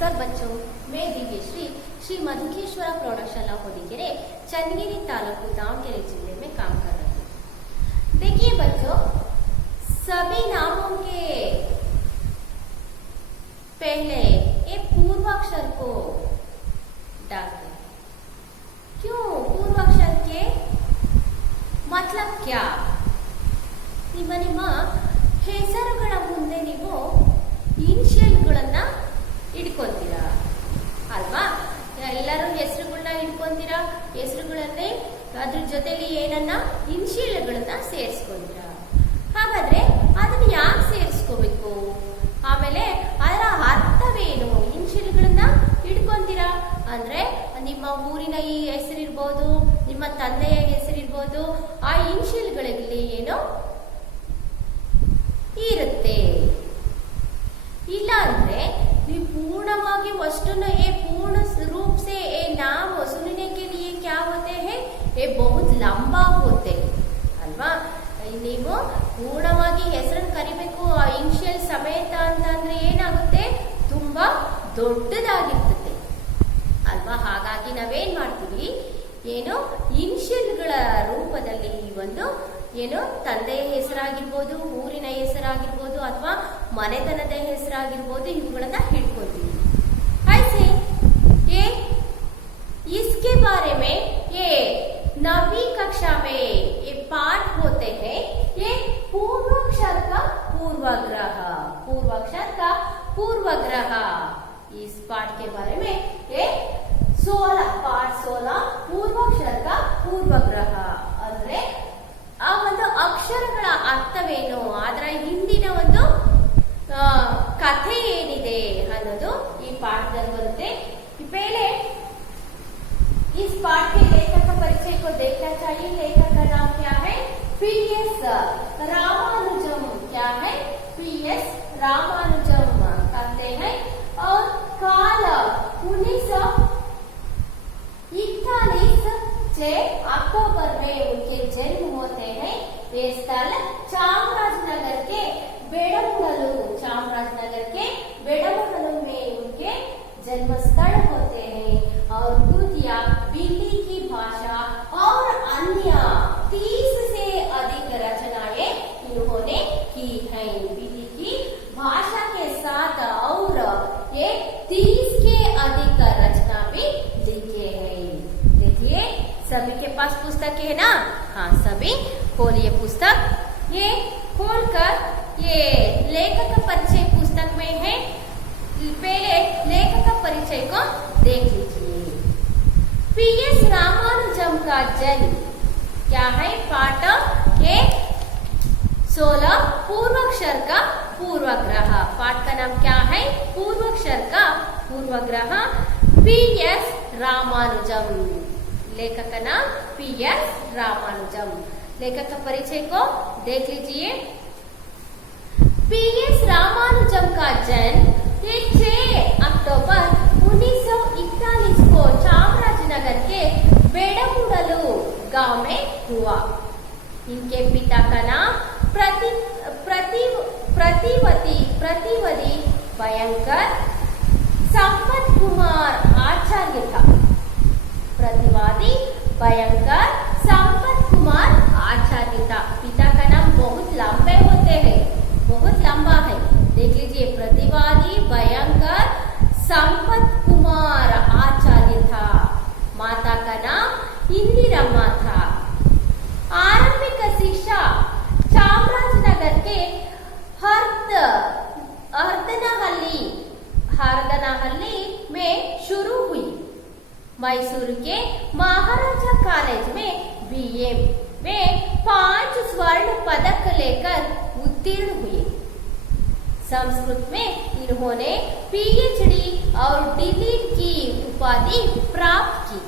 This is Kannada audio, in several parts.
नमस्कार बच्चों, मैं दिव्यश्री श्री मधुकेश्वर प्रौढ़शाला होदीकेरे चन्नगिरी तालुकु दावणगेरे जिले में काम कर रही हूँ। देखिए बच्चों, सभी नामों के पहले एक पूर्वाक्षर को डालते हैं। क्यों पूर्वाक्षर के मतलब क्या? ನಿಮ್ಮ ಹೆಸರುಗಳ ಮುಂದೆ ನೀವು ಇನಿಷಿಯಲ್ಗಳನ್ನ ಇಟ್ಕೊಂತೀರಾ ಅಲ್ವಾ? ಎಲ್ಲರೂ ಹೆಸರುಗಳನ್ನ ಇಟ್ಕೊಂತೀರಾ, ಹೆಸರುಗಳನ್ನೇ ಅದ್ರ ಜೊತೆಲಿ ಏನನ್ನ ಇನಿಷಿಯಲ್ಗಳನ್ನ ಸೇರಿಸ್ಕೊಂತೀರಾ. ಹಾಗಾದ್ರೆ ಅದನ್ನ ಯಾಕೆ ಸೇರಿಸ್ಕೋಬೇಕು? ಆಮೇಲೆ ಅದರ ಅರ್ಥವೇನು? ಇನಿಷಿಯಲ್ಗಳನ್ನ ಇಟ್ಕೊಂತೀರಾ ಅಂದ್ರೆ ನಿಮ್ಮ ಊರಿನ ಈ ಹೆಸರಿರ್ಬೋದು, ನಿಮ್ಮ ತಂದೆಯ ಹೆಸರಿರ್ಬೋದು, ಆ ಇನಿಷಿಯಲ್ಗಳಲ್ಲಿ ಏನೋ ಇರುತ್ತೆ. ಇಲ್ಲ ಅಂದ್ರೆ ನೀವು पूर्णವಾಗಿ वस्तुनो ये पूर्ण रूप से ये नाम सुनने के लिए क्या होते हैं, ये बहुत लंबा होते ಅಲ್ವಾ? ನೀವು ಪೂರ್ಣವಾಗಿ ಹೆಸರನ್ನು ಕರಿಬೇಕು ಆ ಇನಿಷಿಯಲ್ ಸಮೇತ ಅಂತಂದ್ರೆ ಏನಾಗುತ್ತೆ, ತುಂಬಾ ದೊಡ್ಡದಾಗಿರ್ತದೆ ಅಲ್ವಾ? ಹಾಗಾಗಿ ನಾವೇನ್ ಮಾಡ್ತೀವಿ, ಏನು ಇನಿಷಿಯಲ್ಗಳ ರೂಪದಲ್ಲಿ ಒಂದು ಏನು ತಂದೆಯ ಹೆಸರಾಗಿರ್ಬೋದು, ಊರಿನ ಹೆಸರಾಗಿರ್ಬೋದು, ಅಥವಾ ಮನೆತನದ ಹೆಸರಾಗಿರ್ಬೋದು, ಇವುಗಳನ್ನ ಹಿಡ್ಕೊತೀವಿ. ऐसे ये इसके बारे में ये 9वीं कक्षा में ये पाठ होते हैं, ये पूर्वाक्षर का पूर्वाग्रह, पूर्वाक्षर का पूर्वाग्रह. इस पाठ के बारे में ये 16 पाठ 16 पूर्वाक्षर का पूर्वाग्रह ಅಂದ್ರೆ ಆ ಒಂದು ಅಕ್ಷರಗಳ ಅರ್ಥವೇನು, ಅದರ ಹಿಂದಿನ ಒಂದು ಕಥೆ ಏನಿದೆ ಅನ್ನೋದು ಈ ಪಾಠದಲ್ಲಿ ಬರುತ್ತೆ. पहले इस पाठ के लेखक का परिचय को देखना चाहिए. लेखक का नाम क्या है? पीएस रामानुजम. क्या है? पीएस रामानुजम कहते हैं. और काल 1941 अक्टूबर में उनके जन्म होते हैं. ये स्थल चामराजनगर के बेड़मुडलू, चामराजनगर के बेड़मुडलू में उनके जन्म स्थल होते हैं. और द्वितीय बिल्ली की भाषा और अन्य 30 से अधिक रचनाएं इन्होंने की हैं. बिल्ली की भाषा के साथ और ये 30 के अधिक रचना भी लिखे हैं. देखिए सभी के पास पुस्तक है ना? हाँ, सभी खोलिए पुस्तक. ये खोलकर ये लेखक का परिचय पुस्तक में है. पहले लेखक का परिचय को देख लीजिए. पीएस रामानुजम का जन्म क्या है? पाठ 16 पूर्वाक्षर का पूर्वाग्रह. पाठ का नाम क्या है? पूर्वाक्षर का पूर्वाग्रह. पीएस रामानुजम. लेखक का नाम पीएस रामानुजम. लेखक का परिचय को देख लीजिए. पीएस रामानुजम का जन्म 6 अक्टूबर 1941 को चामराजनगर के बेड़मुडलू गांव में हुआ. इनके पिता का नाम प्रतिवदी भयंकर संपत कुमार आचार्य था. प्रतिवादी भयंकर संपत कुमार आचार्य था. पिता का नाम बहुत लंबे होते हैं, बहुत लंबा है. देख लीजिए, प्रतिवादी भयंकर संपत कुमार आचार्य था. माता का नाम इंदिरम्मा था. आरंभिक शिक्षा चामराजनगर के हरदनहल्ली में शुरू हुई. मैसूर के महाराजा कॉलेज में बीए में 5 स्वर्ण पदक लेकर उत्तीर्ण हुए. संस्कृत में इन्होंने पीएचडी और डीलिट की उपाधि प्राप्त की.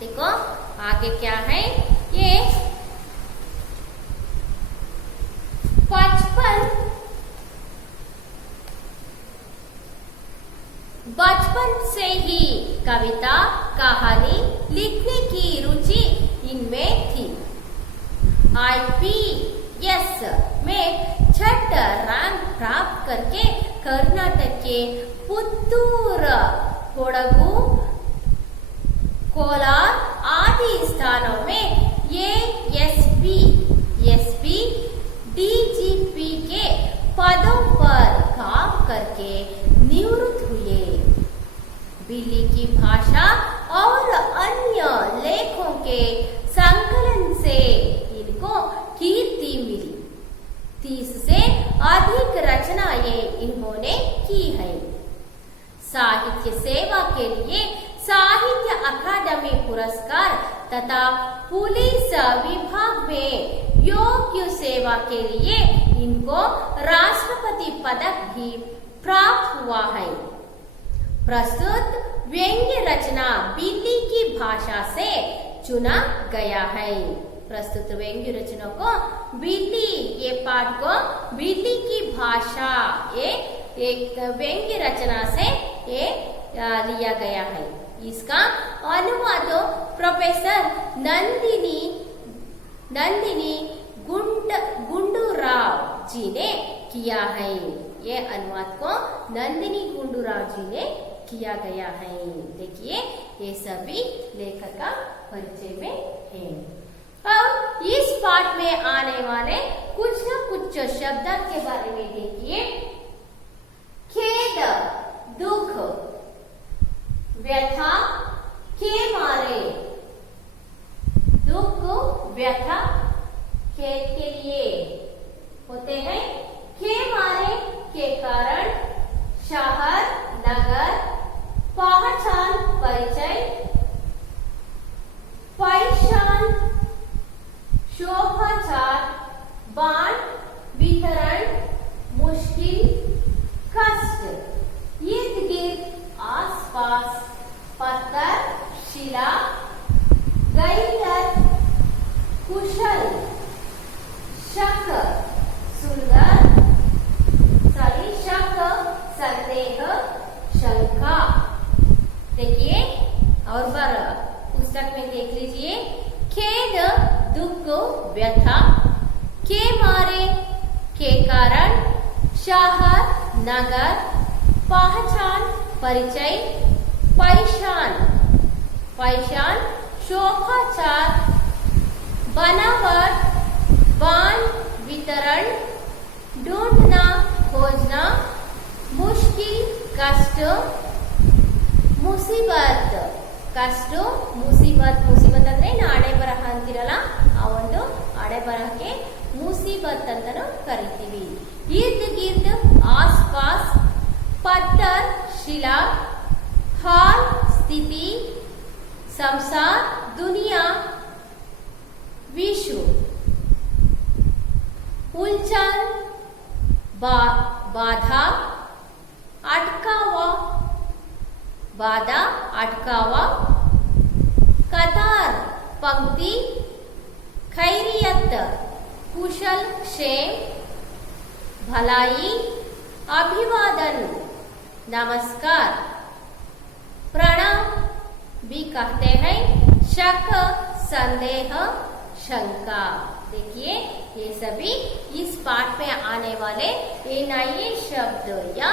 देखो आगे क्या है, ये 55 से ही कविता कहानी लिखने की रुचि इनमें थी. IPS में 6th रैंक प्राप्त करके कर्नाटक के पुत्तूर, कोडगु, कोलार आदि स्थानों में ये एसपी, डीजीपी के पदों पर काम करके निवृत्त हुए। बिल्ली की भाषा और अन्य लेखों के संकलन से इनको कीर्ति मिली। 30 से अधिक रचनाएं इन्होंने की है। साहित्य सेवा के लिए साहित्य अकादमी पुरस्कार तथा पुलिस विभाग में योग्य सेवा के लिए इनको राष्ट्रपति पदक भी प्राप्त हुआ है। प्रस्तुत व्यंग्य रचना बिल्ली की भाषा से चुना गया है। प्रस्तुत व्यंग्य रचना को बिल्ली, ये पाठ को बिल्ली की भाषा, ये एक व्यंग्य रचना से ये लिया गया है। इसका अनुवाद प्रोफेसर नंदिनी गुंडूराव जी ने किया है। ये अनुवाद को नंदिनी गुंडूराव जी ने किया गया है। देखिए ये सभी लेखक का परिचय में है। अब इस पाठ में आने वाले कुछ न कुछ शब्द के बारे में देखिए। खेद, दुख, व्यथा के मारे, दुख, व्यथा खेद के लिए होते हैं। के मारे के कारण, शहर, नगर, पहचान, परिचय, पैशान, शोभाचार, बाण, वितरण, मुश्किल, कष्ट, इर्द गिर्द, आसपास, पत्थर, शिला, गैरत, कुशल, शक, सुंदर, शक, संदेह, शंका। देखिए और बार पुस्तक में देख लीजिए। खेद, दुख, व्यथा के मारे के कारण, शहर, नगर, पहचान, परिचय, पैशान, शोभाचार, बनावट, बाण, वितरण, ढूंढना, खोजना, मुश्किल, कष्ट, मुसीबत, कष्ट, ಮುಸೀಬತ್ ಅಂದ್ರೆ ನಾಳೆ ಬರಹ ಅಂತಿರಲ್ಲ, ಆ ಒಂದು ಹಣೆ ಬರಹಕ್ಕೆ ಮುಸೀಬತ್ ಅಂತಾನು ಕರಿತೀವಿ। ಇರ್ದ್ ಗಿರ್ದ್, ಆಸ್ಪಾಸ್, ಪತ್ತರ್, ಶಿಲಾ, ಹಾಲ್, ಸ್ಥಿತಿ, ಸಂಸಾर, दुनिया, विश्व, उलझन, बाधा, अटकावा, कतार, पंक्ति, खैरियत, कुशल, क्षेम, भलाई, अभिवादन, नमस्कार, प्रणाम भी कहते हैं, शक, संदेह, शंका। देखिए ये सभी इस पाठ में आने वाले ये नए शब्द या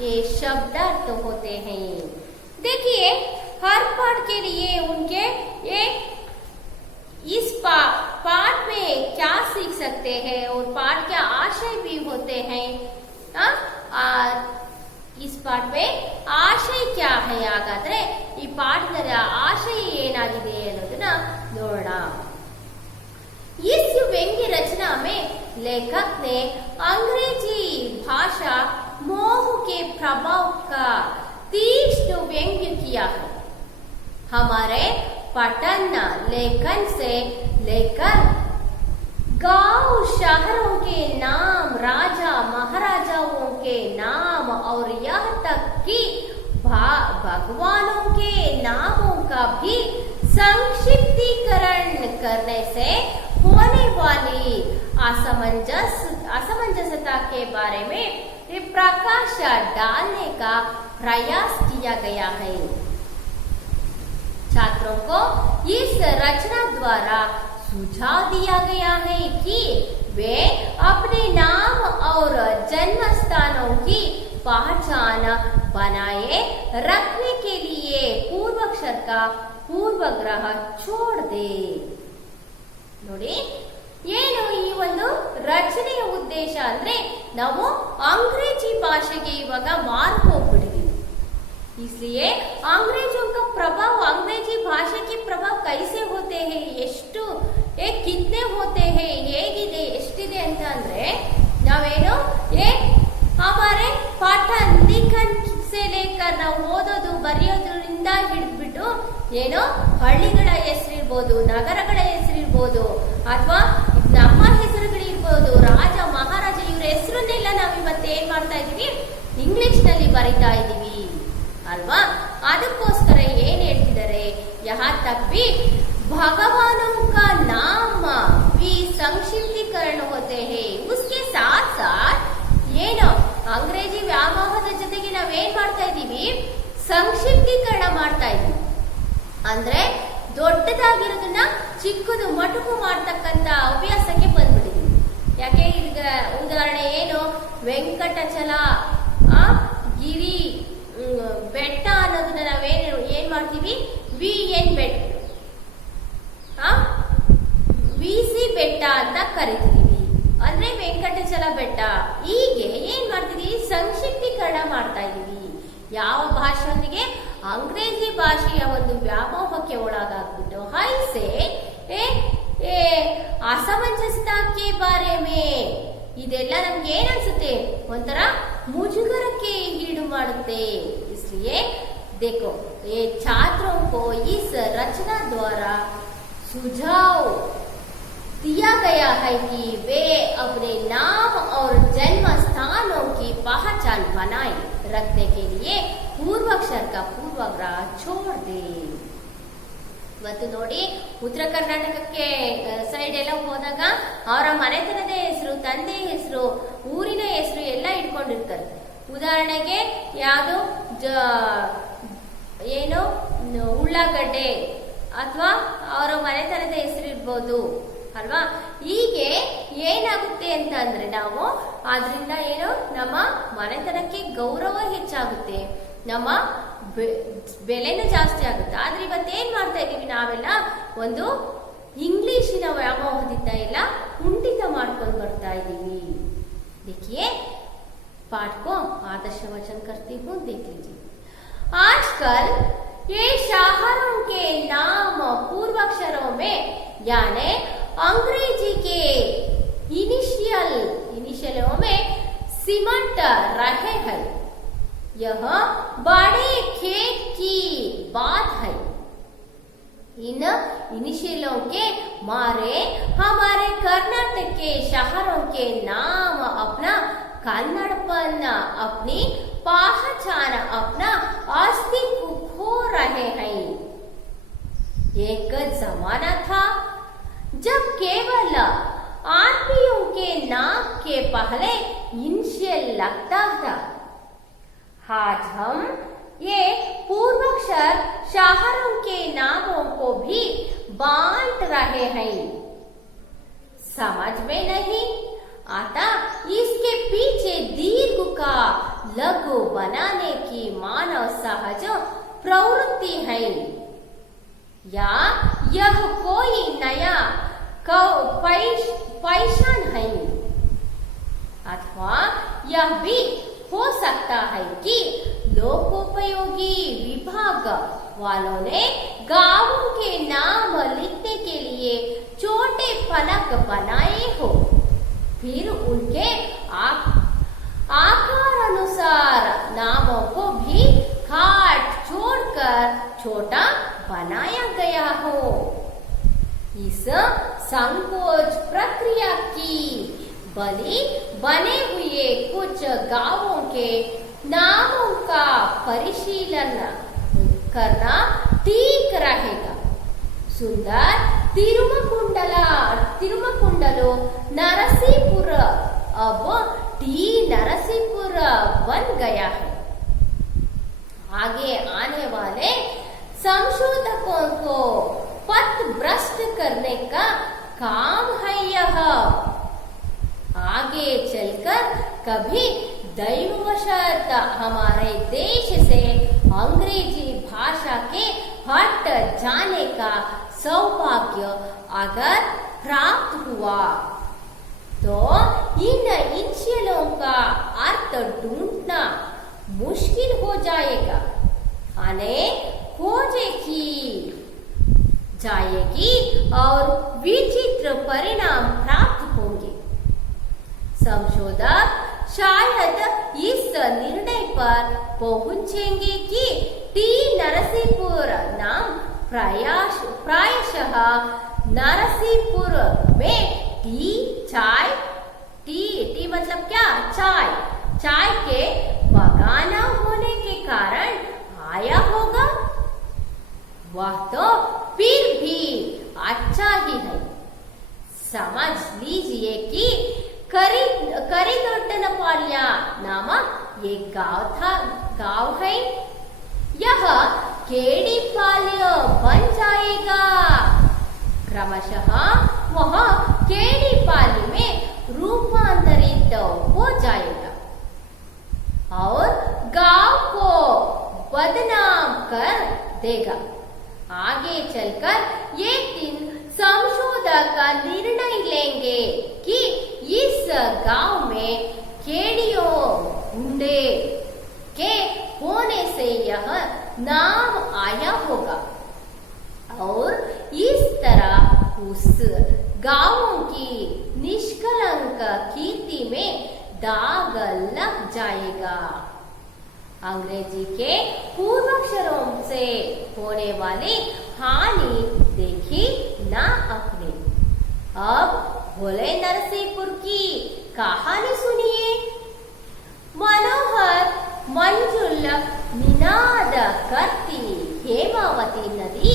ये शब्दार्थ होते हैं। देखिए हर पाठ के लिए उनके ये इस पाठ में क्या सीख सकते हैं और पाठ के आशय भी होते हैं। इस पाठ में ಆಶಯ क्या है ಹಾಗಾದ್ರೆ ಈ ಪಾಠದ ಆಶಯ ಏನಾಗಿದೆ ಅನ್ನೋದನ್ನ ನೋಡೋಣ। इस व्यंग्य रचना में लेखक ने अंग्रेजी भाषा मोह के प्रभाव का तीक्ष्ण व्यंग्य किया है। हमारे पठन लेखन से लेकर गांव शहरों के नाम, राजा महाराजाओं के नाम और यहाँ तक कि भगवानों के नामों का भी संक्षिप्तीकरण करने से होने वाली असमंजसता के बारे में प्रकाश डालने का प्रयास किया गया है। छात्रों को इस रचना द्वारा सुझाव दिया गया है कि वे अपने नाम और जन्म स्थान पहचान बनाए रखने के लिए पूर्वाक्षर का पूर्ವಗ್ರಹ छोड़ दे. ನೋಡಿ, ಏನು ಈ ಒಂದು ರಚನೆಯ ಉದ್ದೇಶ ಅಂದ್ರೆ ನಾವು अंग्रेजी ಭಾಷೆಗೆ ಇವಾಗ ಮಾರು ಹೋಗ್ಬಿಟ್ಟಿದೀವಿ. इसलिए अंग्रेजों का प्रभाव, अंग्रेजी भाषा के प्रभाव कैसे होते हैं, ಎಷ್ಟು कितने होते हैं, ಹೇಗಿದೆ ಎಷ್ಟಿದೆ ಅಂತ ಅಂದ್ರೆ ನಾವೇನು हमारे पाठन लिखन से लेकर ನಾವು ಓದೋದು ಬರೆಯೋದ್ರಿಂದ ಹಿಡಿದ್ಬಿಟ್ಟು ಏನೋ ಹಳ್ಳಿಗಳ ಹೆಸರಿರ್ಬೋದು, ನಗರಗಳ ಹೆಸರಿರ್ಬೋದು, ಅಥವಾ ನಮ್ಮ ಹೆಸರುಗಳಿರ್ಬೋದು, ರಾಜ ಮಹಾರಾಜ ಇವರ ಹೆಸರನ್ನೆಲ್ಲ ನಾವು ಇವತ್ತು ಏನ್ ಮಾಡ್ತಾ ಇದೀವಿ, ಇಂಗ್ಲಿಷ್ ನಲ್ಲಿ ಬರಿತಾ ಇದೀವಿ ಅಲ್ವಾ. ಅದಕ್ಕೋಸ್ಕರ ಏನ್ ಹೇಳ್ತಿದ್ದಾರೆ, ಯಹಾ ತಕ್ ಭಿ भगवानों का नाम भी संक्षिप्तीकरण होते हैं. उसके साथ साथ ಏನು ಅಂಗ್ರೇಜಿ ವ್ಯಾಮೋಹದ ಜೊತೆಗೆ ನಾವೇನ್ ಮಾಡ್ತಾ ಇದೀವಿ, ಸಂಕ್ಷಿಪ್ತೀಕರಣ ಮಾಡ್ತಾ ಇದೀವಿ. ಅಂದ್ರೆ ದೊಡ್ಡದಾಗಿರೋದನ್ನ ಚಿಕ್ಕದು ಮಟುಕು ಮಾಡ್ತಕ್ಕಂತ ಅಭ್ಯಾಸಕ್ಕೆ ಬಂದ್ಬಿಟ್ಟಿದೀವಿ. ಯಾಕೆ ಈಗ ಉದಾಹರಣೆ ಏನು, ವೆಂಕಟಚಲ ಗಿರಿ ಬೆಟ್ಟ ಅನ್ನೋದನ್ನ ಏನ್ ಮಾಡ್ತೀವಿ, VN ಬೆಟ್ಟ, VC ಬೆಟ್ಟ ಅಂತ ಕರಿತೀವಿ. ಅಂದ್ರೆ ವೆಂಕಟಚಲ ಬೆಟ್ಟ. ಹೀಗೆ ಏನ್ ಮಾಡ್ತಿದೀವಿ, ಸಂಕ್ಷಿಪ್ತೀಕರಣ ಮಾಡ್ತಾ ಇದೀವಿ. ಯಾವ ಭಾಷೆಯೊಂದಿಗೆ, ಅಂಗ್ರೇಜಿ ಭಾಷೆಯ ಒಂದು ವ್ಯಾಮೋಹಕ್ಕೆ ಒಳಗಾಗ್ಬಿಟ್ಟು ಹೈಸೆ ಅಸಮಂಜಸತೆ ಬಾರೆ ಮೇ, ಇದೆಲ್ಲ ನಮ್ಗೆ ಏನ್ ಅನ್ಸುತ್ತೆ, ಒಂಥರ ಮುಜುಗರಕ್ಕೆ ಈಡು ಮಾಡುತ್ತೆ. इसलिए देखो ये छात्रों को इस रचना द्वारा सुझाव दिया गया है कि वे अपने नाम और जन्म स्थानों की पहचान बनाए रखने के लिए पूर्वाक्षर का पूर्वग्रह छोड़ दे. ಇವತ್ತು ನೋಡಿ, ಉತ್ತರ ಕರ್ನಾಟಕಕ್ಕೆ ಸೈಡ್ ಎಲ್ಲ ಹೋದಾಗ ಅವರ ಮನೆತನದ ಹೆಸರು, ತಂದೆ ಹೆಸರು, ಊರಿನ ಹೆಸರು ಎಲ್ಲ ಇಟ್ಕೊಂಡಿರ್ತಾರೆ. ಉದಾಹರಣೆಗೆ ಯಾವುದು ಏನು ಉಳ್ಳಾಗಡ್ಡೆ ಅಥವಾ ಅವರ ಮನೆತನದ ಹೆಸರು ಇರ್ಬೋದು ಅಲ್ವಾ. ಹೀಗೆ ಏನಾಗುತ್ತೆ ಅಂತ ಅಂದ್ರೆ ನಾವು ಆದ್ರಿಂದ ಏನು ನಮ್ಮ ಮನೆತನಕ್ಕೆ ಗೌರವ ಹೆಚ್ಚಾಗುತ್ತೆ, ನಮ್ಮ ಬೆಲೆನೂ ಜಾಸ್ತಿ ಆಗುತ್ತೆ. ಆದ್ರೆ ಇವತ್ತೇನ್ ಮಾಡ್ತಾ ಇದೀವಿ ನಾವೆಲ್ಲ, ಒಂದು ಇಂಗ್ಲಿಶಿನ ವ್ಯಾಮೋಹದಿಂದ ಎಲ್ಲ ಕುಂಠಿತ ಮಾಡ್ಕೊಂಡು ಬರ್ತಾ ಇದೀವಿ. देखिए पाठ को आदर्श वचन करती हूँ, देख लीजिए. आजकल ये शहरों के नाम पूर्वाक्षरों में यानी अंग्रेजी के इनिशियलों में सिमट रहे हैं. यह बड़े खेत की बात है. इन इनिशियलों के मारे हमारे कर्नाटक के शहरों के नाम अपना कन्नड़पन, अपनी पहचान, अपना अस्तित्व खो रहे हैं. एक जमाना था जब केवल आदमियों के नाम के पहले इनिशियल लगता था. आज हम ये पूर्वाक्षर शहरों के नामों को भी बांट रहे हैं. समझ में नहीं आता इसके पीछे दीर्घ का लघु बनाने की मानव सहज प्रवृत्ति है, या यह कोई नया पैशान है, अथवा यह भी हो सकता है कि लोकोपयोगी विभाग वालों ने गांवों के नाम लिखने के लिए छोटे फलक बनाए हो, फिर उनके आकार अनुसार नामों को भी काट छोड़कर छोटा बनाया गया हो. इस संकोच प्रक्रिया की बलि बने हुए कुछ गांवों के नामों का परिशीलन करना ठीक रहेगा. सुंदर तिरुमकुंडलो नरसीपुर अब टी नरसीपुर बन गया है. आगे आने वाले संशोधकों को पथ भ्रष्ट करने का काम है यह. आगे चलकर कभी दैववशात हमारे देश से अंग्रेजी भाषा के हट जाने का सौभाग्य अगर प्राप्त हुआ तो इन इनिशियलों का अर्थ ढूंढना मुश्किल हो जाएगा, अनेक खोजें की जाएगी और विचित्र परिणाम प्राप्त होंगे। संशोधक शायद इस निर्णय पर पहुंचेंगे कि टी नरसीपुर नाम प्रायशः नरसीपुर में टी मतलब क्या, चाय के बागान होने के कारण आया होगा। वह तो फिर भी अच्छा ही है। समझ लीजिए कि करिदोड्डनपाಳ್ಯ नामक एक गांव है। यह केडीपाಳ್ಯ बन जाएगा। क्रमशः वह केडीपाಳ್ಯ में रूपांतरित हो जाएगा और गांव को बदनाम कर देगा। आगे चलकर एक दिन संशोधक निर्णय लेंगे कि इस गांव में केड़ियों गुंडे के होने से यह नाम आया होगा और इस तरह उस गांव की निष्कलंक कीर्ति में दाग लग जाएगा। अंग्रेजी के पूर्वाक्षरों से होने वाली हानि देखी ना आपने। अब भोले नरसिंहपुर की कहानी सुनिए। मनोहर मंजुल निनाद करती हेमावती नदी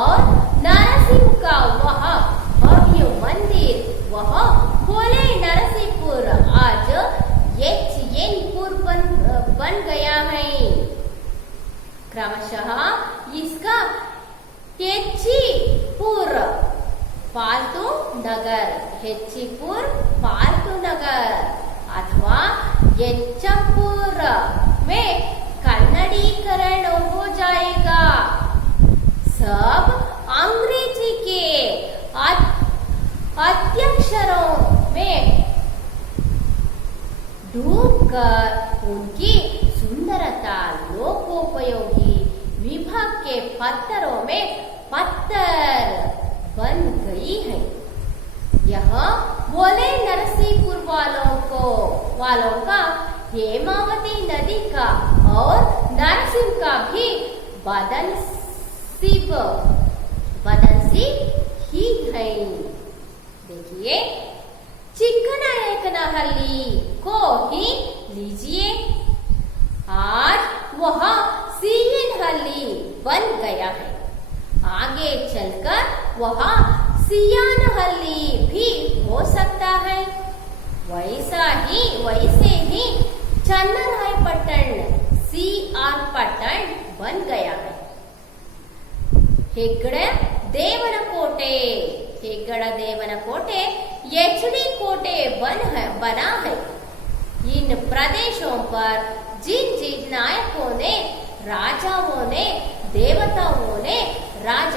और नरसिंह का वह भव्य मंदिर, वह भोले नरसिंहपुर आज एचएनपुर बन गया है। क्रमशः इसका हेच्चीपुर पालतू नगर अथवा एच्चपुर में कन्नड़ीकरण हो जाएगा। सब अंग्रेजी के अध्यक्षरों में डूबकर उनकी सुंदरता लोकोपयोगी विभाग के पत्थरों में पत्थर बन गई है। यह भोले नरसिंहपुर वालों का हेमावती नदी का और नरसिंह का भी बदनसीब ही है। देखिए, चिक्कनायकनहल्ली को ही लीजिए, आज वह सीयनहल्ली बन गया है। आगे चलकर वह सियानहल्ली भी हो सकता है। वैसे ही चन्नरायपट्टण CR पट्टण बन गया है। हेग्गड़ देवनकोटे HD कोटे बना है। इन प्रदेशों पर जिन नायकों ने, राजाओं ने, देवताओं ने राज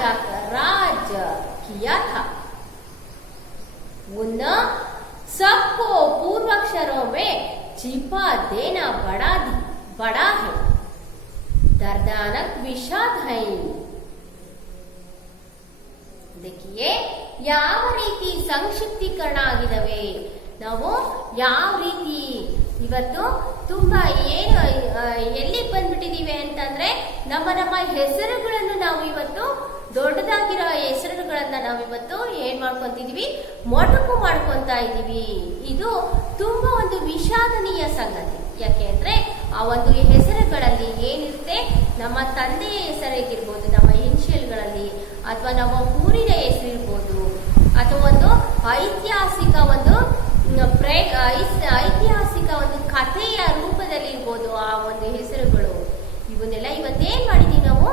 किया था, उन सबको पूर्वाक्षरों में छिपा देना बड़ा है, दर्दनाक विषाद है। देखिए, ಯಾವ ರೀತಿ ಸಂಕ್ಷಿಪ್ತೀಕರಣ ಆಗಿದವೆ, ನಾವು ಯಾವ ರೀತಿ ಇವತ್ತು ತುಂಬಾ ಏನು ಎಲ್ಲಿ ಬಂದ್ಬಿಟ್ಟಿದೀವಿ ಅಂತಂದ್ರೆ, ನಮ್ಮ ಹೆಸರುಗಳನ್ನು ನಾವು ಇವತ್ತು ದೊಡ್ಡದಾಗಿರೋ ಹೆಸರುಗಳನ್ನ ನಾವಿವತ್ತು ಏನ್ ಮಾಡ್ಕೊಂತಿದೀವಿ, ಮೊಟಕು ಮಾಡ್ಕೊಂತ ಇದೀವಿ. ಇದು ತುಂಬಾ ಒಂದು ವಿಷಾದನೀಯ ಸಂಗತಿ. ಯಾಕೆಂದ್ರೆ ಆ ಒಂದು ಹೆಸರುಗಳಲ್ಲಿ ಏನಿರುತ್ತೆ, ನಮ್ಮ ತಂದೆಯ ಹೆಸರಿಗಿರ್ಬೋದು, ನಮ್ಮ ಇನಿಷಿಯಲ್ಗಳಲ್ಲಿ, ಅಥವಾ ನಮ್ಮ ಊರಿನ ಹೆಸರಿರ್ಬೋದು, ಅಥವಾ ಒಂದು ಐತಿಹಾಸಿಕ ಒಂದು ಕಥೆಯ ರೂಪದಲ್ಲಿ ಇರ್ಬೋದು ಆ ಒಂದು ಹೆಸರುಗಳು. ಇವನ್ನೆಲ್ಲ ಇವತ್ತೇನ್ ಮಾಡಿದೀವಿ ನಾವು,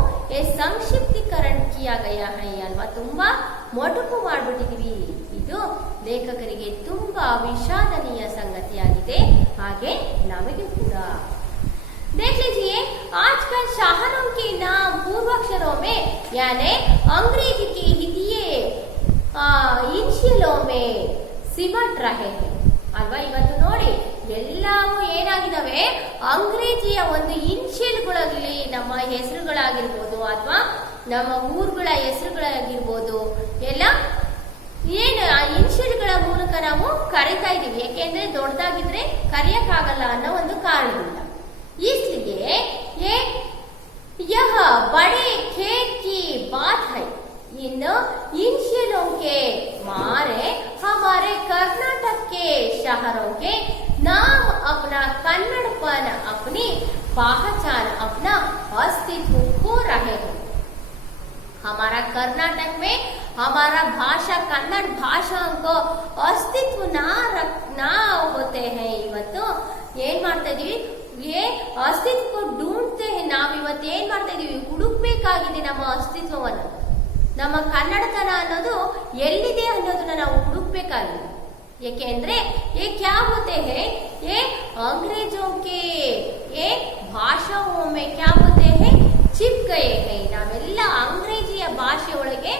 ಸಂಕ್ಷಿಪ್ತೀಕರಣ ಕಿಯಾ ಗಯಾ ಹೈ ಅಲ್ವಾ, ತುಂಬಾ ಮೊಟಕು ಮಾಡ್ಬಿಟ್ಟಿದೀವಿ. ಇದು ಲೇಖಕರಿಗೆ ತುಂಬಾ ವಿಷಾದನೀಯ ಸಂಗತಿಯಾಗಿದೆ, ಹಾಗೆ ನಮಗೆ यानी अंग्रेजी की हिंदी ಇನ್ಶಿಯಲೋ ಮೇ ಸಿಮಟ್ ರಹೆ ಅಲ್ವಾ. ಇವತ್ತು ನೋಡಿ ಎಲ್ಲವೂ ಏನಾಗಿದ್ದಾವೆ, ಅಂಗ್ರೇಜಿಯ ಒಂದು ಇನ್ಶಿಯಲ್ಗಳಲ್ಲಿ ನಮ್ಮ ಹೆಸರುಗಳಾಗಿರ್ಬೋದು ಅಥವಾ ನಮ್ಮ ಊರುಗಳ ಹೆಸರುಗಳಾಗಿರ್ಬೋದು ಎಲ್ಲ ಏನು ಆ ಇನ್ಶಿಯಲ್ಗಳ ಮೂಲಕ ನಾವು ಕರಿತಾ ಇದೀವಿ. ಯಾಕೆಂದ್ರೆ ದೊಡ್ಡದಾಗಿದ್ರೆ ಕರೆಯಕ್ಕಾಗಲ್ಲ ಅನ್ನೋ ಒಂದು ಕಾರಣದಿಂದ. इसलिए ये यह बड़े खेत की बात है, इन इंशियलों के मारे हमारे कर्नाटक के शहरों के नाम अपना कन्नड़पन, अपनी पहचान, अपना अस्तित्व खो रहे हैं. हमारा कर्नाटक में हमारा भाषा कन्नड़ भाषा को अस्तित्व ना होते हैं. ಇವತ್ತು ಏನ್ ಮಾಡ್ತಾ ಇದೀವಿ, ये अस्तित्व ढूंढते हैं. ನಾವಿವತ್ತು ಏನ್ ಮಾಡ್ತಾ ಇದೀವಿ, ಹುಡುಕ್ಬೇಕಾಗಿದೆ ನಮ್ಮ ಅಸ್ತಿತ್ವವನ್ನು. ನಮ್ಮ ಕನ್ನಡತನ ಅನ್ನೋದು ಎಲ್ಲಿದೆ ಅನ್ನೋದನ್ನ ನಾವು ಹುಡುಕ್ಬೇಕಾಗಿದೆ. ಏಕೆಂದ್ರೆ ये क्या होते हैं, ये अंग्रेजों के ये भाषाओं में क्या होते हैं छिप गए हैं. ನಾವೆಲ್ಲ ಅಂಗ್ರೇಜಿಯ ಭಾಷೆ ಒಳಗೆ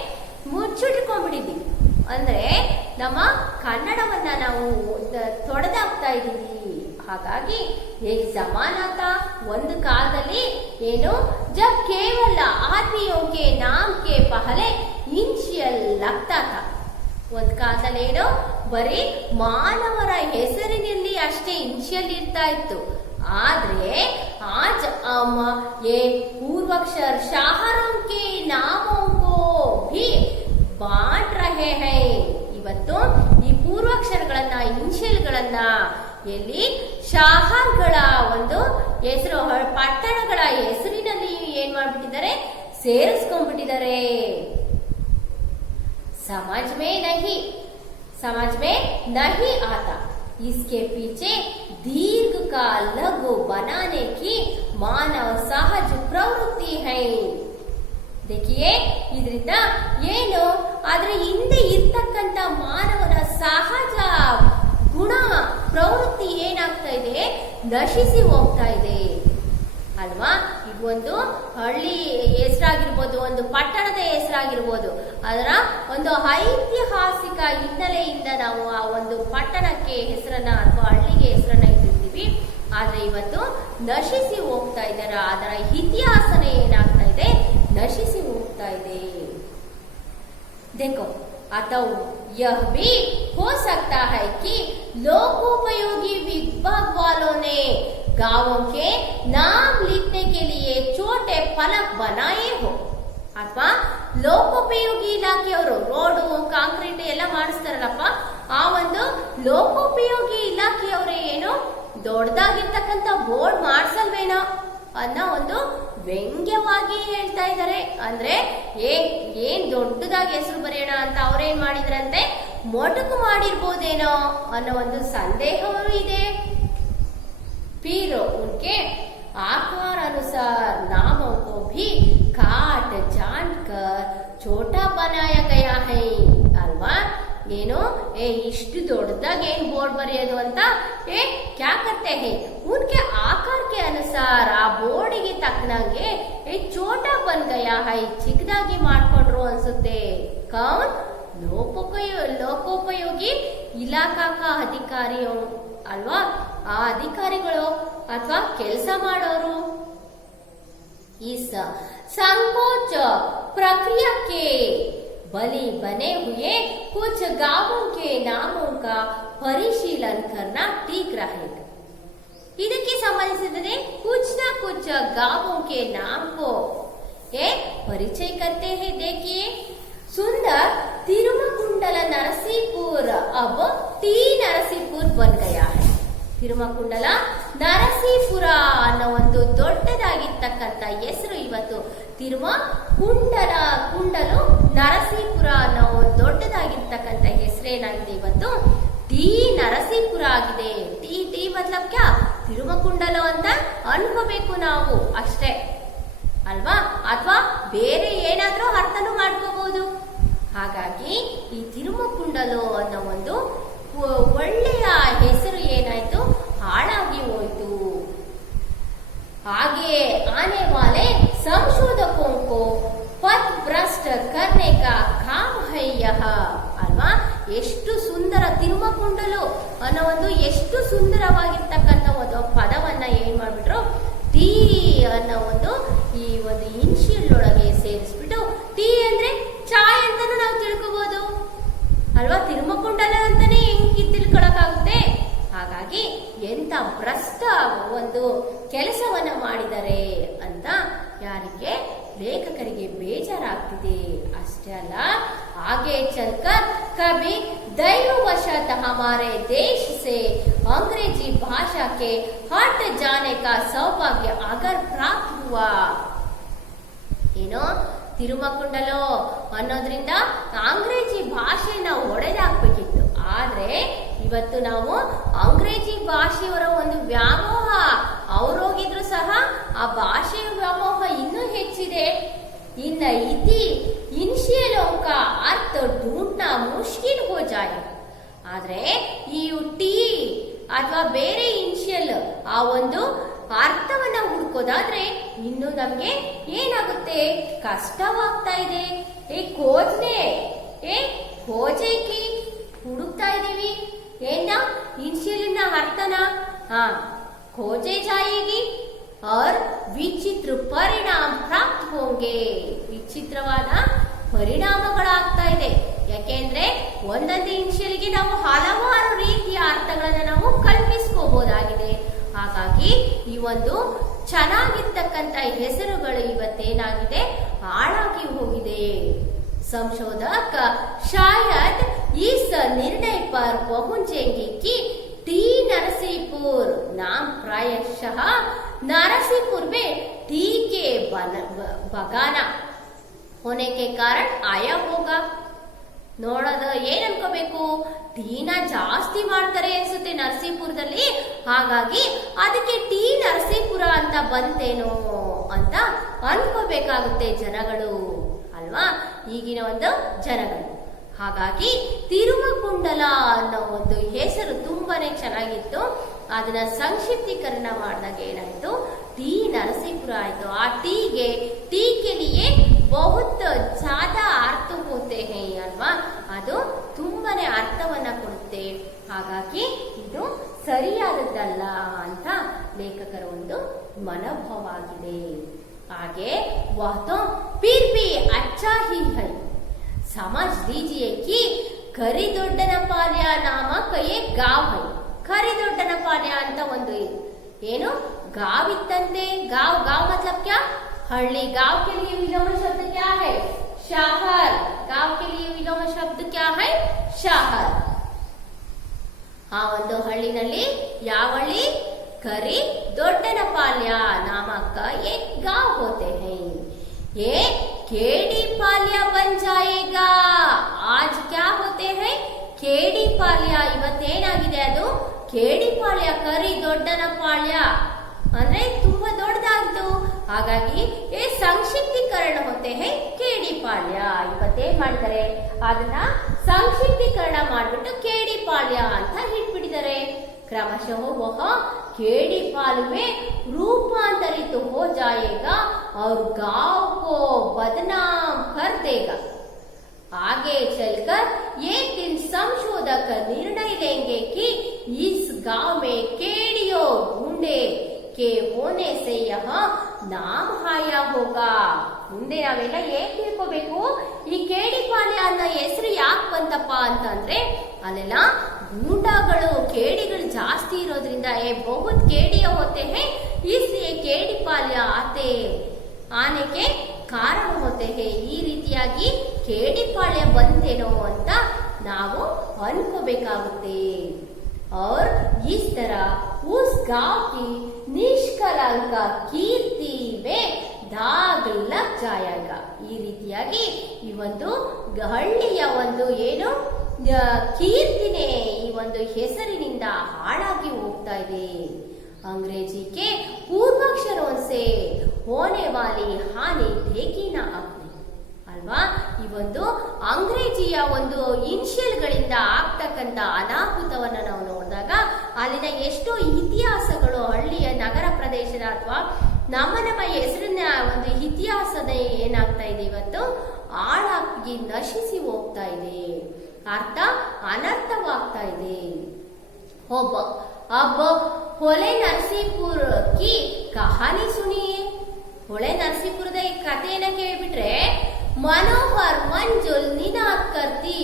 ಮುಚ್ಚಿಟ್ಕೊಂಡ್ಬಿಟ್ಟಿದ್ದೀವಿ. ಅಂದ್ರೆ ನಮ್ಮ ಕನ್ನಡವನ್ನ ನಾವು ತೊಡೆದಾಗ್ತಾ ಇದ್ದೀವಿ. ಹಾಗಾಗಿ ಈ ಜಮಾನಾತ ಒಂದು ಕಾಲದಲ್ಲಿ ಏನು, जब केवल आदमियों के नाम के पहले इनिशियल लगता था. ಒಂದು ಕಾಲದಲ್ಲಿ ಏನು, ಬರೀ ಮಾನವರ ಹೆಸರಿನಲ್ಲಿ ಅಷ್ಟೇ ಇನಿಷಿಯಲ್ ಇರ್ತಾ ಇತ್ತು. ಆದ್ರೆ आज हम ये पूर्वाक्षर शहरों के नामों को भी बांट रहे हैं. ಇವತ್ತು ಈ ಪೂರ್ವಾಕ್ಷರಗಳನ್ನ ಇನಿಷಿಯಲ್ಗಳನ್ನ ಎಲ್ಲಿ ಶಹರ್ಗಳ ಒಂದು ಹೆಸರು, ಪಟ್ಟಣಗಳ ಹೆಸರಿನಲ್ಲಿ ಏನ್ ಮಾಡ್ಬಿಟ್ಟಿದ್ದಾರೆ, ಸೇರಿಸ್ಕೊಂಡ್ಬಿಟ್ಟಿದ್ದಾರೆ. समझ में नहीं आता. इसके पीछे दीर्घ का लघु बनाने की मानव सहज प्रवृत्ति है. देखिए, ಇದರಿಂದ ಏನು, ಆದ್ರೆ ಹಿಂದೆ ಇರ್ತಕ್ಕಂಥ ಮಾನವನ ಸಹಜ ಗುಣ ಪ್ರವೃತ್ತಿ ಏನಾಗ್ತಾ ಇದೆ, ನಶಿಸಿ ಹೋಗ್ತಾ ಇದೆ ಅಲ್ವಾ. ಈಗ ಒಂದು ಹಳ್ಳಿ ಹೆಸರಾಗಿರ್ಬೋದು, ಒಂದು ಪಟ್ಟಣದ ಹೆಸರಾಗಿರ್ಬೋದು, ಅದರ ಒಂದು ಐತಿಹಾಸಿಕ ಹಿನ್ನೆಲೆಯಿಂದ ನಾವು ಆ ಒಂದು ಪಟ್ಟಣಕ್ಕೆ ಹೆಸರನ್ನ ಅಥವಾ ಹಳ್ಳಿಗೆ ಹೆಸರನ್ನ ಇಟ್ಟಿರ್ತೀವಿ. ಆದ್ರೆ ಇವತ್ತು ನಶಿಸಿ ಹೋಗ್ತಾ ಇದ್ದಾರೆ. ಅದರ ಇತಿಹಾಸನೇ ಏನಾಗ್ತಾ ಇದೆ, ನಶಿಸಿ ಹೋಗ್ತಾ ಇದೆ. देखो, अतः यह भी हो सकता है कि लोकोपयोगी विभाग वालों ने गांवों के नाम लिखने के लिए छोटे फलक बनाए हो. ಅಥವಾ ಲೋಕೋಪಯೋಗಿ ಇಲಾಖೆಯವರು ರೋಡು ಕಾಂಕ್ರೀಟ್ ಎಲ್ಲ ಮಾಡಿಸ್ತಾರಲ್ಲಪ್ಪ, ಆ ಒಂದು ಲೋಕೋಪಯೋಗಿ ಇಲಾಖೆಯವರೇ ಏನು ದೊಡ್ಡದಾಗಿರ್ತಕ್ಕಂಥ ಬೋರ್ಡ್ ಮಾಡಿಸಲ್ವೇನೋ ಅನ್ನೋ ಒಂದು ವ್ಯಂಗ್ಯವಾಗಿ ಹೇಳ್ತಾ ಇದ್ದಾರೆ. ಅಂದ್ರೆ ಏನ್ ದೊಡ್ಡದಾಗಿ ಹೆಸರು ಬರೆಯೋಣ ಅಂತ ಅವ್ರೇನ್ ಮಾಡಿದ್ರಂತೆ, ಮೊಟಕು ಮಾಡಿರ್ಬೋದೇನೋ ಅನ್ನೋ ಒಂದು ಸಂದೇಹವೂ ಇದೆ. फिर उनके आकार अनुसार नामों को भी काट जानकर छोटा बनाया गया है ಅಲ್ವಾ. ಏನು ಇಷ್ಟು ದೊಡ್ಡದಾಗಿ ಏನ್ ಬೋರ್ಡ್ ಬರೆಯೋದು ಅಂತ ಕ್ಯಾ ಕರ್ತೆ ಹೇ, ಉನ್ಕೆ ಆಕಾರ ಕೆ ಅನುಸಾರ ಆ ಬೋರ್ಡಿಗೆ ತಕ್ಕನಂಗೆ ಚೋಟಾ ಬನ್ ಗಯಾ ಹೈ, ಚಿಕ್ಕದಾಗಿ ಮಾಡ್ಕೊಂಡ್ರು ಅನ್ಸುತ್ತೆ. ಕೌನ್ ಲೋಕೋಪಯೋಗಿ ಇಲಾಖಾ ಅಧಿಕಾರಿ ಅಲ್ವಾ, ಆ ಅಧಿಕಾರಿಗಳು ಅಥವಾ ಕೆಲಸ ಮಾಡೋರು. इस संकोच प्रक्रिया के बलि बने हुए कुछ गांवों के नामों का परिशीलन करना ठीक रहेगा. ಇದಕ್ಕೆ ಸಂಬಂಧಿಸಿದರೆ कुछ न कुछ गांवों के नाम को परिचय करते हैं. देखिए, सुंदर तिरुमकुंडल नरसीपुर अब टी नरसीपुर बन गया है. ತಿರುಮಕುಂಡಲ ನರಸೀಪುರ ಅನ್ನೋ ಒಂದು ದೊಡ್ಡದಾಗಿರ್ತಕ್ಕಂಥ ಹೆಸರು ಇವತ್ತು ಕುಂಡಲು ನರಸೀಪುರ ಅನ್ನೋ ದೊಡ್ಡದಾಗಿರ್ತಕ್ಕಂಥ ಹೆಸರೇನಾಗಿದೆ, ಇವತ್ತು ಟಿ ನರಸೀಪುರ ಆಗಿದೆ. ಟಿ ಮತ್ಲಬ್ ಕ್ಯಾ, ತಿರುಮಕುಂಡಲ ಅಂತ ಅನ್ಕೋಬೇಕು ನಾವು ಅಷ್ಟೇ ಅಲ್ವಾ, ಅಥವಾ ಬೇರೆ ಏನಾದ್ರೂ ಅರ್ಥನೂ ಮಾಡ್ಕೋಬಹುದು. ಹಾಗಾಗಿ ಈ ತಿರುಮಕುಂಡಲು ಅನ್ನೋ ಒಂದು ಒಳ್ಳೆಯ ಹೆಸರು ಏನಾಯ್ತು, ಹಾಳಾಗಿ ಹೋಯ್ತು. ಹಾಗೆ ಆನೆ ವಾಲೆ ಸಂಶೋಧಕೋं को पथ ಅನ್ನೋ ಒಂದು ಎಷ್ಟು ಸುಂದರವಾಗಿರ್ತಕ್ಕಂಥ ಒಂದು ಪದವನ್ನ ಏನ್ ಮಾಡ್ಬಿಟ್ರು, ಟಿ ಅನ್ನೋ ಒಂದು ಈ ಒಂದು ಇನಿಷಿಯಲ್ ಒಳಗೆ ಸೇರಿಸ್ಬಿಟ್ಟು, ಟಿ ಅಂದ್ರೆ ಚಾಯ್ ಅಂತಾನು ನಾವು ತಿಳ್ಕೋಬಹುದು ಅಲ್ವಾ, ತಿರುಮಕುಂಡಲ ಅಂತಾನೆ ಹೆಂಗ್ ತಿಳ್ಕೊಳಕ್ಕಾಗುತ್ತೆ. ಹಾಗಾಗಿ ಎಂತ ಭ್ರಷ್ಟ ಒಂದು ಕೆಲಸವನ್ನ ಮಾಡಿದರೆ ಅಂತ ಯಾರಿಗೆ, ಲೇಖಕರಿಗೆ ಬೇಜಾರಾಗ್ತಿದೆ. ಅಷ್ಟೇ ಅಲ್ಲ, आगे चलकर कभी दैववशत हमारे देश से अंग्रेजी भाषा के हट जाने का सौभाग्य अगर प्राप्त हुआ, ಏನೋ ತಿರುಮಕುಂಡಲೋ ಅನ್ನೋದ್ರಿಂದ ಅಂಗ್ರೇಜಿ ಭಾಷೆನ ಒಡೆದಾಕ್ಬೇಕಿತ್ತು. ಆದ್ರೆ ಇವತ್ತು ನಾವು ಅಂಗ್ರೇಜಿ ಭಾಷೆಯವರ ಒಂದು ವ್ಯಾಮೋಹ, ಅವ್ರೋಗಿದ್ರು ಸಹ ಆ ಭಾಷೆಯ ವ್ಯಾಮೋಹ ಇನ್ನೂ ಹೆಚ್ಚಿದೆ. ಇನ್ನ ಇತಿ ಇನಿಷಿಯಲ್ का अर्थ ढूंढना मुश्किल हो जाए. ಆದ್ರೆ ಈ ಟಿ ಅಥವಾ ಬೇರೆ ಇನಿಷಿಯಲ್ ಆ ಒಂದು ಅರ್ಥವನ್ನ ಹುಡುಕೋದಾದ್ರೆ ಇನ್ನು ನಮ್ಗೆ ಏನಾಗುತ್ತೆ, ಕಷ್ಟವಾಗ್ತಾ ಇದೆ. ಖೋಜೇಕಿ ಹುಡುಕ್ತಾ ಇದೀವಿ ಏನ ಇನಿಷಿಯಲ್ ಅರ್ಥನ ಖೋಜೆ ಜಾಯೇಗಿ और ವಿಚಿತ್ರ ಪರಿಣಾಮ ಪ್ರಾಪ್ತ ಹೋಂಗೆ, ವಿಚಿತ್ರವಾದ ಪರಿಣಾಮಗಳಾಗ್ತಾ ಇದೆ. ಯಾಕೆಂದ್ರೆ ಒಂದೊಂದು ಇನಿಷಿಯಲ್ಗೆ ನಾವು ಹಲವಾರು ರೀತಿಯ ಅರ್ಥಗಳನ್ನ ನಾವು ಕಲ್ಪಿಸ್ಕೋಬಹುದಾಗಿದೆ. ಹಾಗಾಗಿ ಈ ಒಂದು ಚೆನ್ನಾಗಿರ್ತಕ್ಕಂಥ ಹೆಸರುಗಳು ಇವತ್ತೇನಾಗಿದೆ, ಹಾಳಾಗಿ ಹೋಗಿದೆ. ಸಂಶೋಧಕ ಶಾಯದ್ इस निर्णय पर पहुंचेंगे कि टी नरसिंहपुर नाम प्रायशः नरसिंहपुर में टी के बगाना होने के कारण आया होगा. ನೋಡೋದು ಏನ್ ಅನ್ಕೋಬೇಕು, ಟೀನ ಜಾಸ್ತಿ ಮಾಡ್ತಾರೆ ಅನ್ಸುತ್ತೆ ನರಸೀಪುರದಲ್ಲಿ, ಹಾಗಾಗಿ ಅದಕ್ಕೆ ಟಿ ನರಸೀಪುರ ಅಂತ ಬಂತೇನೋ ಅಂತ ಅನ್ಕೋಬೇಕಾಗುತ್ತೆ ಜನಗಳು ಅಲ್ವಾ, ಈಗಿನ ಒಂದು ಜನಗಳು. ಹಾಗಾಗಿ ತಿರುಮಕುಂಡಲ ಅನ್ನೋ ಒಂದು ಹೆಸರು ತುಂಬಾನೇ ಚೆನ್ನಾಗಿತ್ತು. ಅದನ್ನ ಸಂಕ್ಷಿಪ್ತೀಕರಣ ಮಾಡಿದಾಗ ಏನಾಯ್ತು, ಟಿ ನರಸೀಪುರ ಆಯ್ತು. ಆ टीके लिए बहुत ज्यादा अर्थ होते हैं ಅಲ್ವಾ, ಅದು ತುಂಬಾನೇ ಅರ್ಥವನ್ನ ಕೊಡುತ್ತೆ. ಹಾಗಾಗಿ ಇದು ಸರಿಯಾದದ್ದಲ್ಲ ಅಂತ ಲೇಖಕರ ಒಂದು ಮನೋಭಾವ ಆಗಿದೆ. ಹಾಗೆ वह तो फिर भी अच्छा ही है. समझ लीजिए कि ಕರಿದೊಡ್ಡನಪಾಳ್ಯ ನಾಮಕ एक गांव है. ಕರಿದೊಡ್ಡನಪಾಳ್ಯ ಅಂತ ಒಂದು ಏನು गाविತ್ತಂತೆ. गांव मतलब क्या, हल्ली. गांव के लिए विलोम शब्द क्या है, शहर. गांव के लिए विलोम शब्द क्या है, शहर. ಆ ಒಂದು ಹಳ್ಳಿನಲ್ಲಿ ಯಾವ ಹಳ್ಳಿ, ಕರಿದೊಡ್ಡನಪಾಳ್ಯ ನಾಮಕ एक गांव होते हैं. ये केडी पाल्या बन जाएगा. आज क्या होते हैं, केडी पाल्या. ಇವತ್ತೇನಾಗಿದೆ ಅದು ಕೇಡಿ ಪಾಳ್ಯ, ಕರಿದೊಡ್ಡನಪಾಳ್ಯ ಅಂದ್ರೆ ತುಂಬಾ ದೊಡ್ಡದಾಗಿತ್ತು. ಹಾಗಾಗಿ ಸಂಕ್ಷಿಪ್ತೀಕರಣ ಹೋತೆ ಹೇ ಕೇಡಿ ಪಾಳ್ಯ. ಇವತ್ತೇನ್ ಮಾಡ್ತಾರೆ, ಅದನ್ನ ಸಂಕ್ಷಿಪ್ತೀಕರಣ ಮಾಡ್ಬಿಟ್ಟು ಕೇಡಿ ಪಾಳ್ಯ ಅಂತ ಇಟ್ಬಿಟ್ಟಿದ್ದಾರೆ. क्रमशः वह केडी पाल में रूपांतरित हो जाएगा और गांव को बदनाम कर देगा. आगे चलकर एक दिन संशोधक निर्णय लेंगे कि इस गांव में केडियो गुंडे के होने से यहाँ नाम आया होगा. ಮುಂದೆ ನಾವೆಲ್ಲ ಏನ್ ತಿಳ್ಕೋಬೇಕು, ಈ ಕೇಡಿಪಾಳ್ಯ ಅನ್ನೋ ಹೆಸರು ಯಾಕೆ ಬಂತಪ್ಪ ಅಂತಂದ್ರೆ ಅಲ್ಲೆಲ್ಲ ಗೂಂಡಾಗಳು, ಕೇಡಿಗಳು ಜಾಸ್ತಿ ಇರೋದ್ರಿಂದ ಬಹುತ್ ಕೇಡಿಯ ಹೋತೆ ಹೇ इसलिए ಕೇಡಿಪಾಳ್ಯ ಆನೆ ಕೆ ಕಾರಣ ಹೋತೆ ಹೇ. ಈ ರೀತಿಯಾಗಿ ಕೇಡಿಪಾಳ್ಯ ಬಂತೇನೋ ಅಂತ ನಾವು ಅನ್ಕೋಬೇಕಾಗುತ್ತೆ. और इस तरह उस गांव की निष्कलंक कीर्ति में दाग लग जाएगा. ಈ ರೀತಿಯಾಗಿ ಈ ಒಂದು ಹಳ್ಳಿಯ ಒಂದು ಏನು ಕೀರ್ತಿನೇ ಈ ಒಂದು ಹೆಸರಿನಿಂದ ಹಾಳಾಗಿ ಹೋಗ್ತಾ ಇದೆ. अंग्रेजी के पूर्वाक्षरों से होने वाली हानि देखी ना आपने ಅಲ್ವಾ. ಈ ಒಂದು ಅಂಗ್ರೇಜಿಯ ಒಂದು ಇನಿಷಿಯಲ್ಗಳಿಂದ ಆಗ್ತಕ್ಕಂಥ ಅನಾಹುತವನ್ನ ನಾವು ನೋಡಿದಾಗ ಅಲ್ಲಿನ ಎಷ್ಟೋ ಇತಿಹಾಸಗಳು ಹಳ್ಳಿಯ ನಗರ ಪ್ರದೇಶದ ಅಥವಾ ನಮ್ಮ ಹೆಸರಿನ ಒಂದು ಇತಿಹಾಸದ ಏನಾಗ್ತಾ ಇದೆ, ಇವತ್ತು ಹಾಳಾಗಿ ನಶಿಸಿ ಹೋಗ್ತಾ ಇದೆ, ಅರ್ಥ ಅನರ್ಥವಾಗ್ತಾ ಇದೆ. अब अब ಹೊಳೆ ನರಸೀಪುರ की कहानी सुनिए। ಹೊಳೆ ನರಸೀಪುರದ ಈ ಕಥೆಯನ್ನ ಕೇಳಿಬಿಟ್ರೆ मनोहर मंजुल निनाद करती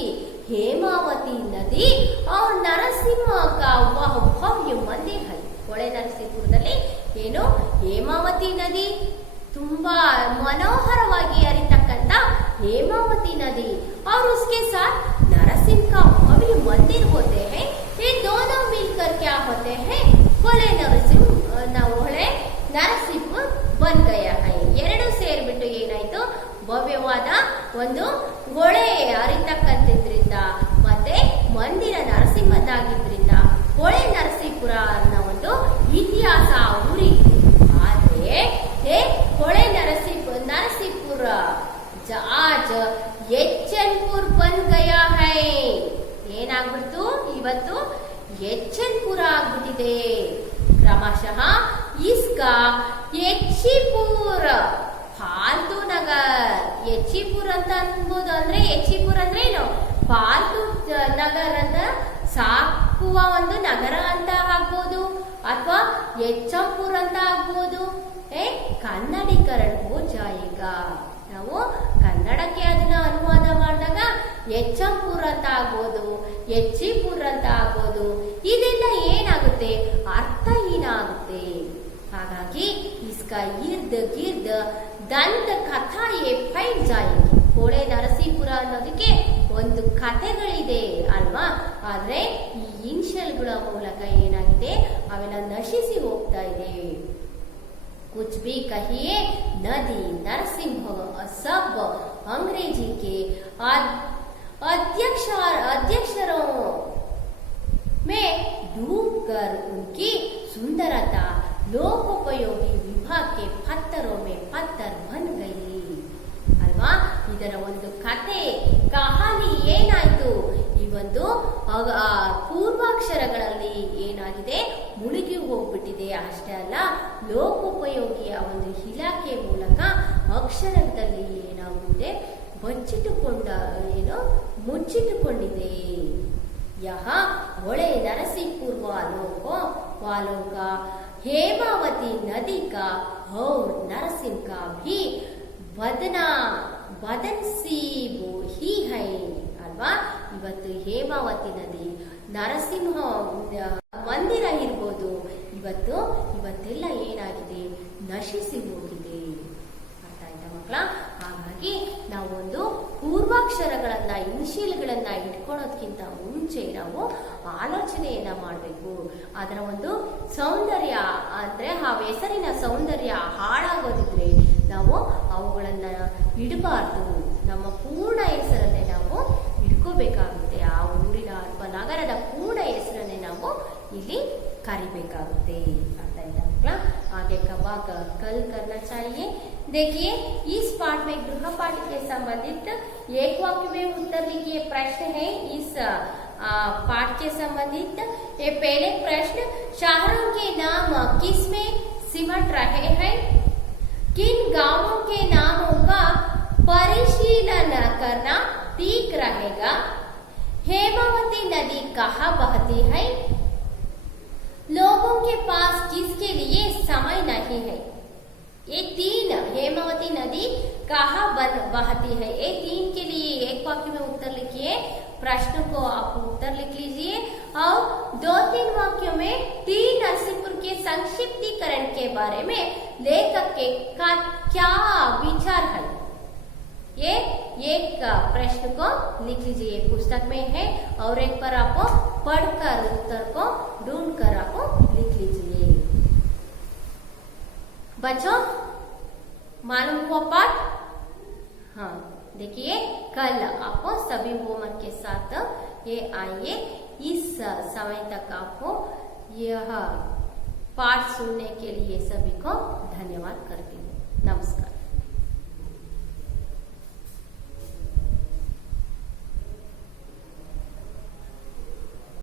हेमावती नदी और नरसिंह का वह भव्य मंदिर है। ಹೊಳೆ ನರಸೀಪುರದಲ್ಲಿ ಏನು ಹೇಮಾವತಿ ನದಿ ತುಂಬಾ मनोहरವಾಗಿ ಹರಿತಕ್ಕಂತ हेमावती नदी और उसके साथ नरसिंह का भव्य मंदिर होते हैं। ये दोनों मिलकर क्या होते हैं ಹೊಳೆ ನರಸೀಪುರ बन गया है। ಎರಡು ಸೇರ್ಬಿಟ್ಟು ಏನಾಯ್ತು ಭವ್ಯವಾದ ಒಂದು ಹೊಳೆ ಹರಿತಕ್ಕಂತಿದ್ರಿಂದ ಮತ್ತೆ ಮಂದಿರ ನರಸಿಂಹದಾಗಿದ್ರಿಂದ ಹೊಳೆ ನರಸೀಪುರ ಅನ್ನೋ ಒಂದು ಇತಿಹಾಸ ಊರಿಗೆ। ಆದ್ರೆ ಹೊಳೆ ನರಸೀಪುರ आज यच्चनपुर बन गया है। ಏನಾಗ್ಬಿಡ್ತು ಇವತ್ತು ಯಚ್ಚನ್ಪುರ ಆಗ್ಬಿಟ್ಟಿದೆ ಕ್ರಮಶಃ। इसका ಯಚ್ಚಿಪುರ ಫಾಲ್ತು ನಗರ್ ಯಚ್ಚಿಪುರ ಅಂತ ಅನ್ಬೋದು। ಅಂದ್ರೆ ಯಚ್ಚಿಪುರ ಅಂದ್ರೆ ಏನು ಫಾಲ್ತು ನಗರ್ ಅಂತ ಸಾಕುವ ಒಂದು ನಗರ ಅಂತ ಆಗ್ಬೋದು ಅಥವಾ ಯಚ್ಚಂಪುರ ಅಂತ ಆಗ್ಬೋದು। ಕನ್ನಡೀಕರಣ ಹೋ ಜಾಯೇಗಾ। ನಾವು ಕನ್ನಡಕ್ಕೆ ಅದನ್ನ ಅನುವಾದ ಮಾಡಿದಾಗ ಯಚ್ಚಂಪುರ ಅಂತ ಆಗ್ಬೋದು ಯಚ್ಚಿಪುರ ಅಂತ ಆಗ್ಬೋದು। ಇದೆಲ್ಲ ಏನಾಗುತ್ತೆ ಅರ್ಥಹೀನ ಆಗುತ್ತೆ। ಹಾಗಾಗಿ इसका इर्द गिर्द ದಂತ ಕಥಾ ಫೈಲ್ ಜಾಯೇಗಿ। ಹೊಳೆ ನರಸೀಪುರ ಅನ್ನೋದಕ್ಕೆ ಒಂದು ಕಥೆಗಳಿದೆ ಅಲ್ವಾ, ಆದ್ರೆ ಈ ಇನ್ಷಿಯಲ್ಗಳ ಮೂಲಕ ಏನಾಗಿದೆ ಅವೆಲ್ಲ ನಶಿಸಿ ಹೋಗ್ತಾ ಇದೆ। कुछ भी कहिए नदी नरसिंह सब अंग्रेजी के अध्यक्षरों में डूबकर उनकी सुंदरता लोकोपयोगी विभाग के पत्थरों में पत्थर बन गई अल्वा। ಇದರ ಒಂದು ಕಥೆ ಕಹಾನಿ ಏನಾಯ್ತು ಈ ಒಂದು ಪೂರ್ವಾಕ್ಷರಗಳಲ್ಲಿ ಏನಾಗಿದೆ ಮುಳುಗಿ ಹೋಗ್ಬಿಟ್ಟಿದೆ। ಅಷ್ಟೇ ಅಲ್ಲ ಲೋಕೋಪಯೋಗಿಯ ಒಂದು ಇಲಾಖೆ ಮೂಲಕ ಅಕ್ಷರದಲ್ಲಿ ಏನಾಗುತ್ತೆ ಮುಚ್ಚಿಟ್ಟುಕೊಂಡಿದೆ। यह ಹೊಳೆ नरसिंहपुर वालों का हेमावती नदी का और नरसिंह का भी बदनसीब ही है ಅಲ್ವಾ। ಇವತ್ತು ಹೇಮಾವತಿ ನದಿ ನರಸಿಂಹ ಮಂದಿರ ಇರ್ಬೋದು ಇವತ್ತೆಲ್ಲ ಏನಾಗಿದೆ ನಶಿಸಿ ಹೋಗಿದೆ। ಅರ್ಥ ಆಯ್ತಾ ಮಕ್ಕಳ? ಹಾಗಾಗಿ ನಾವು ಒಂದು ಪೂರ್ವಾಕ್ಷರಗಳನ್ನ ಇನಿಷಿಯಲ್ಗಳನ್ನ ಇಟ್ಕೊಳ್ಳೋದಕ್ಕಿಂತ ಮುಂಚೆ ನಾವು ಆಲೋಚನೆಯನ್ನ ಮಾಡಬೇಕು। ಅದರ ಒಂದು ಸೌಂದರ್ಯ ಅಂದ್ರೆ ಆ ಹೆಸರಿನ ಸೌಂದರ್ಯ ಹಾಳಾಗೋದಿದ್ರೆ ನಾವು ಅವುಗಳನ್ನ ಇಡಬಾರ್ದು। ನಮ್ಮ ಪೂರ್ಣ ಹೆಸರನ್ನೇ ನಾವು ಇಟ್ಕೋಬೇಕಾಗುತ್ತೆ। ಆ ಊರಿನ ಅಥವಾ ನಗರದ ಪೂರ್ಣ ಹೆಸರನ್ನೇ ನಾವು ಇಲ್ಲಿ ಕರಿಬೇಕಾಗುತ್ತೆ। ಅರ್ಥ ಆಯ್ತಾ ಮಕ್ಕಳ? आगे का कल करना चाहिए। देखिए इस पाठ में गृहपाठ के संबंधित एक वाक्य में उत्तर लिखिए। प्रश्न है इस पाठ के संबंधित। ये पहले प्रश्न शहरों के नाम किसमें सिमट रहे हैं? किन गांवों के नामों का परिशीलन करना ठीक रहेगा? हेमावती नदी कहाँ बहती है? लोगों के पास किसके लिए समय नहीं है? ये तीन हेमावती नदी कहाँ बहती है, ये तीन के लिए एक वाक्य में उत्तर लिखिए। प्रश्न को आप उत्तर लिख लीजिए और 2-3 वाक्यों में टी नरसिंहपुर के संक्षिप्तीकरण के बारे में लेखक के का क्या विचार है, ये एक प्रश्न को लिख लीजिए। पुस्तक में है और एक पर आप पढ़कर उत्तर को ढूंढकर आप लिख लीजिए। बच्चों मालूम हुआ पाठ? हाँ देखिए कल आप सभी होमवर्क के साथ ये आइए। इस समय तक आपको यह पाठ सुनने के लिए सभी को धन्यवाद करती हूँ। नमस्कार।